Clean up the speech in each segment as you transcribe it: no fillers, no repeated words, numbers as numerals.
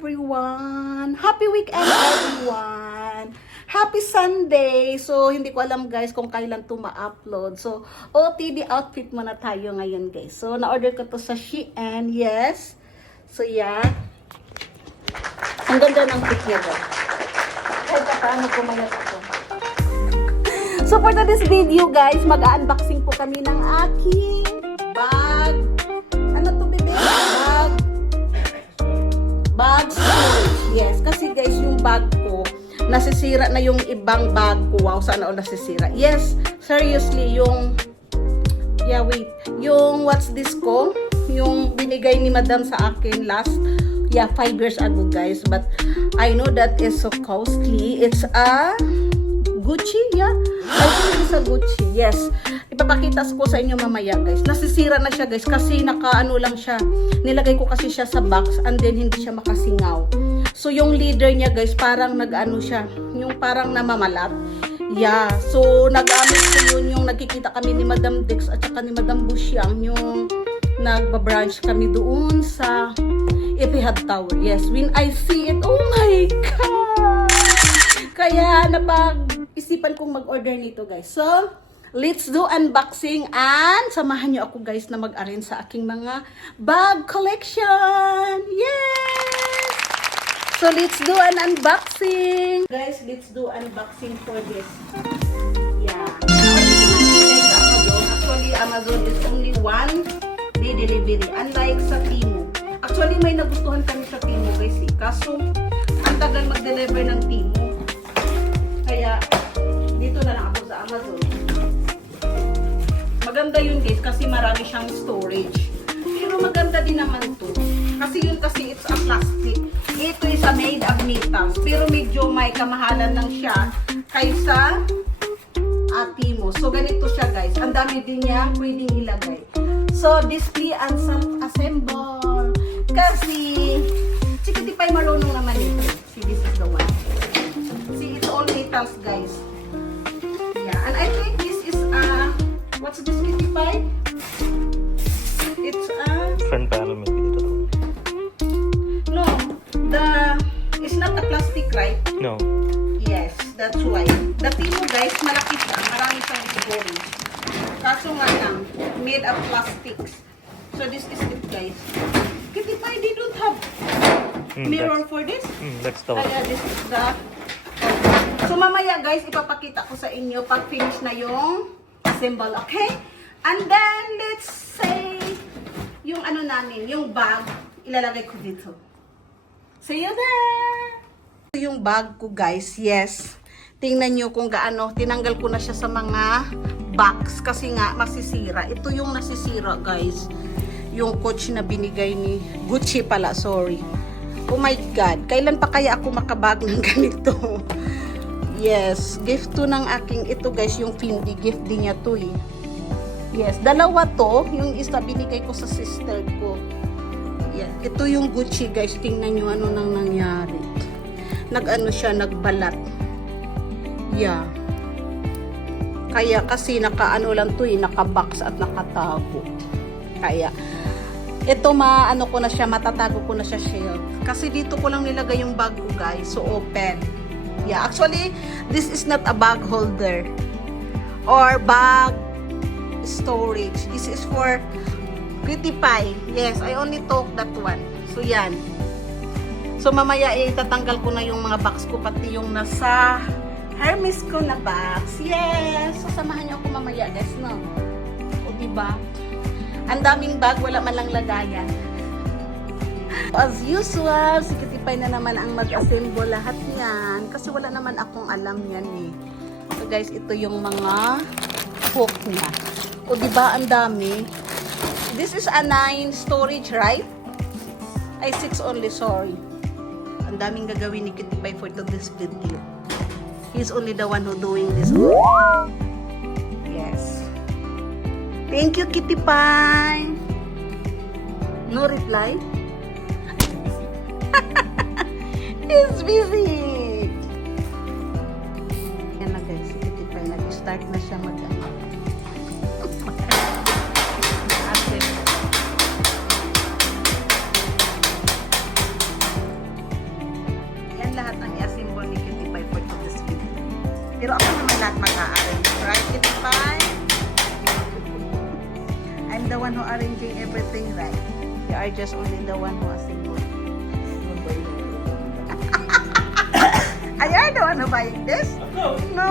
everyone! Happy weekend everyone! Happy Sunday! So, hindi ko alam guys kung kailan to ma-upload. So, OTD outfit muna tayo ngayon guys. So, na-order ko to sa Shein. Yes. So, yeah. Ang ganda ng fit niya guys. Kahit paano kumayat ako. So, for today's video guys, mag-unboxing po kami ng aking bag. Ano to bebe? Bag storage. Yes, kasi guys, yung bag ko, nasisira na yung ibang bag ko. Wow, sana all nasisira. Yes, seriously, yung, yeah, wait. Yung, what's this ko? Yung binigay ni madam sa akin last, 5 years ago, guys. But, I know that is so costly. It's a Gucci, yeah? I think it's a Gucci, yes. Ipapakita ko sa inyo mamaya, guys. Nasisira na siya, guys, kasi nakaano lang siya. Nilagay ko kasi siya sa box and then hindi siya makasingaw. So, yung leader niya, guys, parang nag-ano siya. Yung parang namamalat. Yeah. So, nag-amit ko yun yung nagkikita kami ni Madam Dex at saka ni Madam Busyang. Yung nagba-branch kami doon sa Etihad Tower. Yes. When I see it, oh my God! Kaya, napag-isipan kong mag-order nito, guys. So, let's do unboxing and samahan nyo ako guys na mag-arrange sa aking mga bag collection. Yes! So let's do an unboxing. Guys, let's do unboxing for this. Yeah. Actually, Amazon is only one day delivery. Unlike sa Temu. Actually, may nagustuhan kami sa Temu guys eh. Kaso, ang tagal mag-deliver ng Temu. Kaya, dito na lang ako sa Amazon. Maganda yun guys kasi marami siyang storage. Pero maganda din naman to. Kasi yun kasi it's a plastic. Ito is a made of metals. Pero medyo may kamahalan lang siya kaysa Temu. So ganito siya guys. Ang dami din niya pwedeng ilagay. So display and assemble. Kasi si Kitty Pie marunong naman ito. See, this is the one. See, it's all metals guys. Yeah. And I think this is a what's this Kitty Pie? It's a front panel maybe dito. No, it's not a plastic, right? No. Yes, that's why. The Temu guys, malaki siya, marami siyang storage. Kaso nga lang, made of plastics. So this is it guys. Kitty Pie, they don't have mirror for this. That's the one. Kaya this is the. So mamaya guys, ipapakita ko sa inyo pag finish na yung assemble, okay? And then, let's say, yung ano namin, yung bag, ilalagay ko dito. See you there! Yung bag ko, guys, yes. Tingnan nyo kung gaano, tinanggal ko na siya sa mga box kasi nga, masisira. Ito yung nasisira, guys. Yung coach na binigay ni Gucci pala, sorry. Oh my God, kailan pa kaya ako makabag ng ganito? Yes, gift to ng aking ito guys, yung Fendi gift din niya to eh. Yes, dalawa to, yung isa binigay ko sa sister ko. Yan, ito yung Gucci guys, tingnan nyo ano nang nangyari. Nag-ano siya, nagbalat. Yeah. Kaya kasi naka-ano lang to eh, naka-box at nakatago. Kaya, ito maano ko na siya, matatago ko na siya shelf. Kasi dito ko lang nilagay yung bag ko guys, so open. Yeah, actually, this is not a bag holder or bag storage. This is for Kitty Pie. Yes, I only took that one. So, yan. So, mamaya itatanggal ko na yung mga box ko, pati yung nasa Hermes ko na box. Yes! So, samahan niyo ako mamaya, guys, no? O, diba? Ang daming bag, wala man lang lagayan. As usual, si Kitty Pie na naman ang mag-assemble lahat yan. Kasi wala naman akong alam yan eh. So guys, ito yung mga hook niya. O diba, ang dami. This is a 9 storage, right? Ay, 6 only, sorry. Ang daming gagawin ni Kitty Pie for this video. He's only the one who doing this. Yes. Thank you, Kitty Pie. No reply? He's busy. Yan na guys, si Kitty Pie nag-start na siya mag-ano. Pero ako naman lahat mag-a-arrange. Right, Kitty Pie? I'm the one who arranging everything, right? You are just only the one who is single. Are you the one who buying this? No,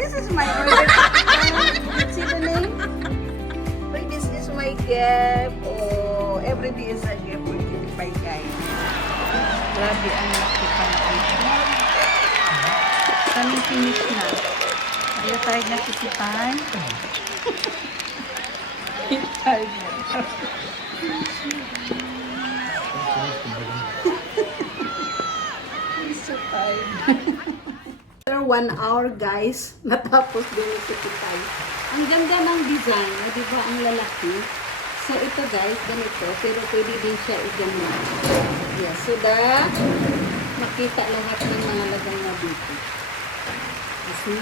this is my order. See the name? Wait, this is my gift. Oh, every day is a gift for Kitty Pie, guys. Grabe, ang laki pa na ito. Kaming finish na. Are you tired na, Kitty Pie? Tired na. So tired. After 1 hour, guys, natapos din yung Kitty Pie. Ang ganda ng design, di ba? Ang lalaki. So, ito guys, ganito. Pero pwede din siya i-ganyan. Yes, so that makita lahat ng mga lagay na dito. See?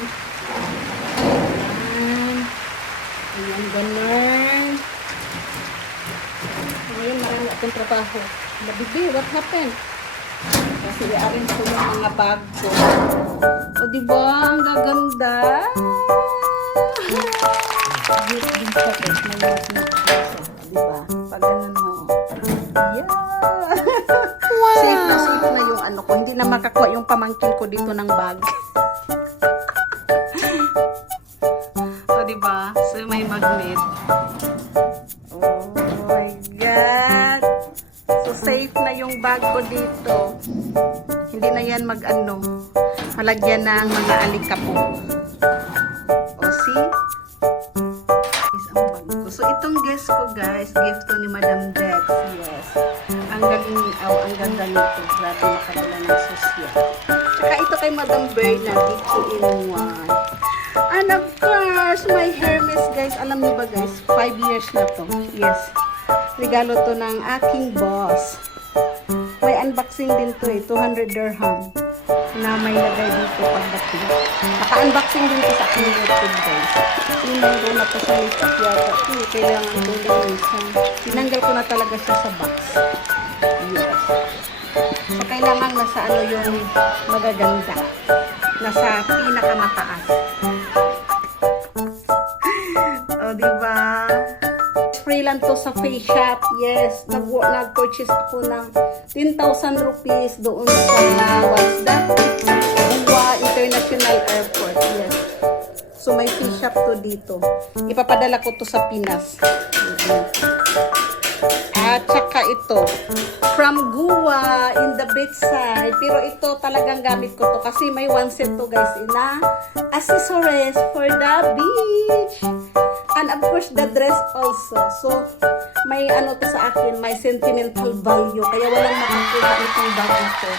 Ayan. Ayan, ganun. Ngayon, marami akong trabaho. Nabibi, what happened? Kasi i-arrange ko yung mga bag ko. O, diba? Ang gaganda. Cute din siya, guys. May magnet siya. Diba? Pag ganun mo. Yeah! Wow! Safe na yung ano ko. Hindi na makakuha yung pamangkin ko dito ng bag. O, diba? So, may magnet. Oh my God! So, safe na yung bag ko dito. Hindi na yan malagyan ng mga alikabok. O, see? Is ang bag ko. So, itong guest ko, guys, gift to ni Madam Dex. Yes. Ang galing, ang ganda nito. Grabe makadala ng sosya. Tsaka ito kay Madam Berna, dito in one. And of course, my Hermes, guys. Alam niyo ba, guys? 5 years na to. Yes. Regalo to ng aking boss. May unboxing din to eh. 200 dirham. Na may lagay dito pagdating. Naka-unboxing din to sa aking YouTube, guys. Tinanggal na to sa lipstick yata. Kailangan tulong minsan. Tinanggal ko na talaga siya sa box. Yes. So, kailangan nasa yung magaganda. Nasa pinakamataas. O, diba? Free lang to sa face shop. Yes. Nag-purchase ako ng 10,000 rupees doon sa what's that? Guwa International Airport. Yes. So, may face shop to dito. Ipapadala ko to sa Pinas. At saka ito. From Guwa in the beachside. Pero ito talagang gamit ko to kasi may one set to, guys, na accessories for the beach. And of course, the dress also. So, may to sa akin, may sentimental value. Kaya walang makakuha itong bag ito.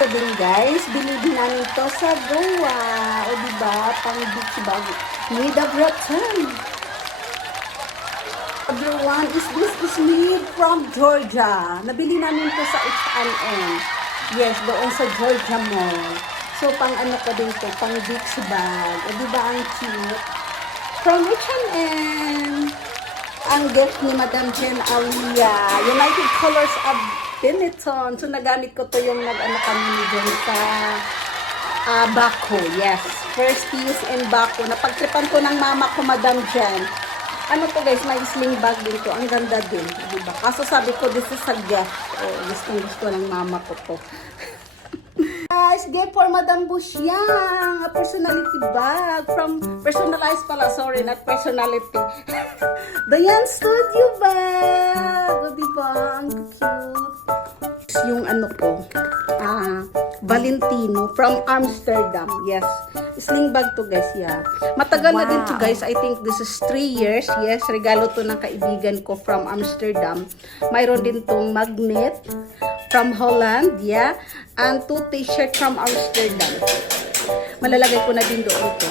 Ito din, guys, bilhin namin to sa Goa. O diba, pang beach bag. Made of rattan. Other one is this is made from Georgia. Nabili namin to sa H&M. Yes, doon sa Georgia Mall. So, pang ko din to, pang beach bag. O diba, ang cute. From H&M, ang gift ni Madam Jen Alia, United Colors of Benetton. So, nagamit ko to yung kami ni Jen sa Baco. Yes, first use in Baco. Napagtripan ko ng mama ko, Madam Jen. Ano to, guys, may sling bag din to. Ang ganda din, diba? Kaso sabi ko, this is a gift. Oh, gusto ng mama ko to. Guys, gift for Madam Busyang, a personality bag from personalized pala, sorry, not personality. Dayan Studio bag. O, diba? Ang cute. Yung ko, Valentino from Amsterdam. Yes. Sling bag to, guys. Yeah. Matagal na din to, guys. I think this is 3 years. Yes. Regalo to ng kaibigan ko from Amsterdam. Mayroon din tong magnet from Holland. Yeah. And 2 t-shirt from Amsterdam. Malalagay ko na din doon to.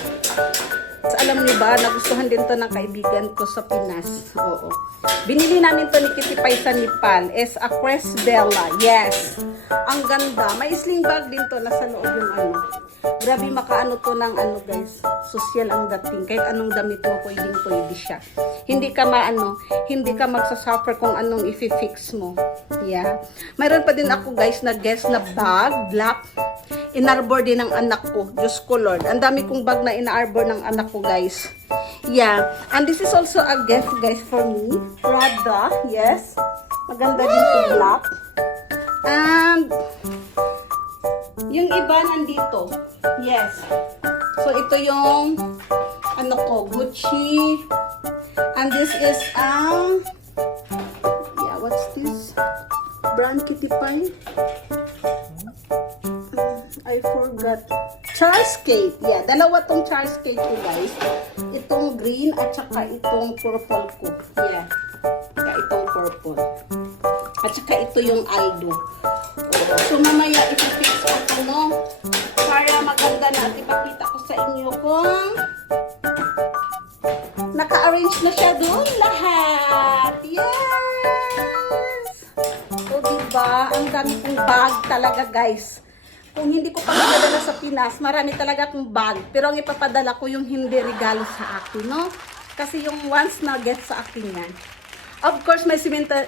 So, alam niyo ba, nagustuhan din to ng kaibigan ko sa Pinas. Oo. Binili namin to ni Kitty Pie sa Nepal. Is a Cresbella. Yes. Ang ganda. May sling bag din to. Nasa loob yung Grabe makaano to ng guys. Social ang dating. Kahit anong damit mo, pwede siya. Hindi ka hindi ka magsasuffer kung anong i-fix mo. Yeah. Mayroon pa din ako, guys, na guess na bag, black. inarbor din ng anak ko. Diyos ko Lord. Ang dami kong bag na inaarbor ng anak ko, guys. Yeah. And this is also a gift, guys, for me. Prada. Yes. Maganda din to black. And yung iba nandito. Yes. So, ito yung ano ko, Gucci. And this is yeah, what's this? Brand Kitty Pie. I forgot. Charles Cake. Yeah, dalawa tong Charles Cake ko, guys. Itong green at saka itong purple ko. Yeah. Kaya itong purple. At saka ito yung Aldo. So, mamaya ipipix ko ito, no? Para maganda na at ipakita ko sa inyo kung naka-arrange na siya doon lahat. Yes! O, diba? Ang dami kong bag talaga, guys. Kung hindi ko pa madala sa Pinas, marami talaga akong bag. Pero ang ipapadala ko yung hindi regalo sa akin, no? Kasi yung once na get sa akin yan. Of course, may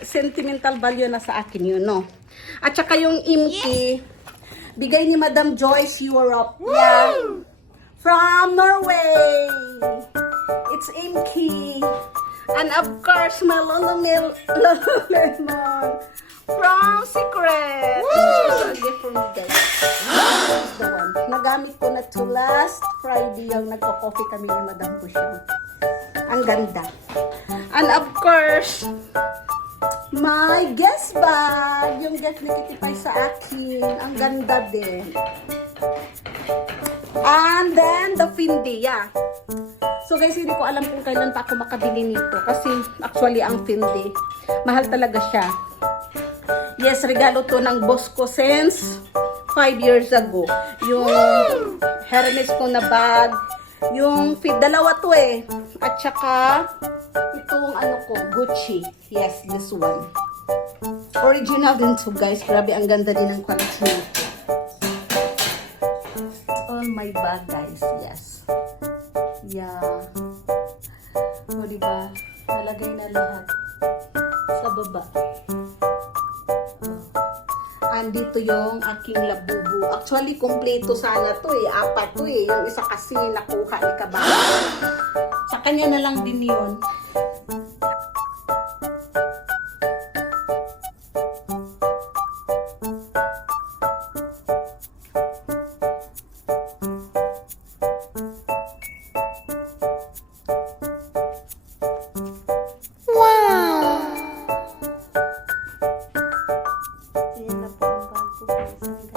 sentimental value na sa akin yun, no? At saka yung imki, bigay ni Madam Joyce Europe. Yeah. From Norway. It's imki. And of course, my Lululemon from Secret. This is also a gift for me, guys. This is the one. Nagamit ko na to last Friday yung nagko-coffee kami ni Madam Pusyong. Ang ganda. And of course, my guest bag. Yung gift ni Kitty Pie sa akin. Ang ganda din. And then, the Fendi, yeah. So guys, hindi ko alam kung kailan pa ako makabili nito. Kasi actually, ang Fendi, mahal talaga siya. Yes, regalo to ng boss ko since 5 years ago. Yung Hermes ko na bag. Yung dalawa to eh. At saka, itong ano ko, Gucci. Yes, this one. Original din to, guys. Grabe, ang ganda din ng quality nito. All my bag, guys. Yes. Yeah. O, diba? Nalagay na lahat sa baba. Andito yung aking labubu. Actually, kompleto sana to eh. 4 to eh. Yung isa kasi nakuha ni Kababa. Sa kanya na lang din yun. Ayan na po ang bag ko, guys. Ang